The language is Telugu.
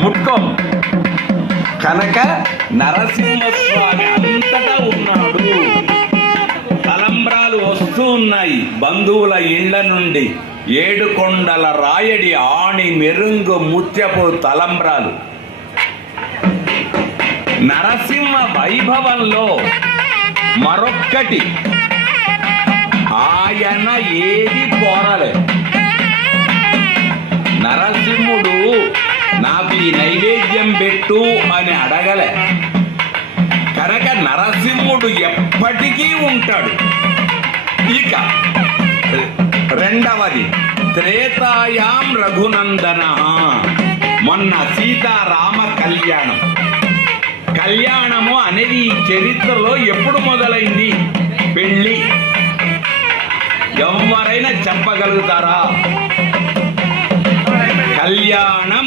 ముట్టుకోము. కనుక నరసింహస్వామి అంతటా ఉన్నాడు. తలంబ్రాలు వస్తూ ఉన్నాయి బంధువుల ఇళ్ల నుండి. 7 కొండల రాయడి ఆణి మెరుంగు ముత్యపు తలంబ్రాలు. నరసింహ వైభవంలో మరొక్కటి, ఆయన ఏది కోరలే. నరసింహుడు నాకు ఈ నైవేద్యం పెట్టు అని అడగలే. కనుక నరసింహుడు ఎప్పటికీ ఉంటాడు. ఇక రెండవది త్రేతాయాం రఘునందన. మొన్న సీతారామ కళ్యాణం. కళ్యాణము అనేది ఈ చరిత్రలో ఎప్పుడు మొదలైంది? పెళ్ళి. ఎవరైనా చెప్పగలుగుతారా? కళ్యాణం